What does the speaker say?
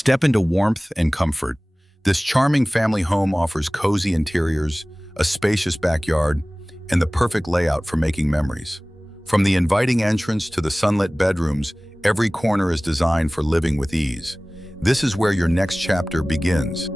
Step into warmth and comfort. This charming family home offers cozy interiors, a spacious backyard, and the perfect layout for making memories. From the inviting entrance to the sunlit bedrooms, every corner is designed for living with ease. This is where your next chapter begins.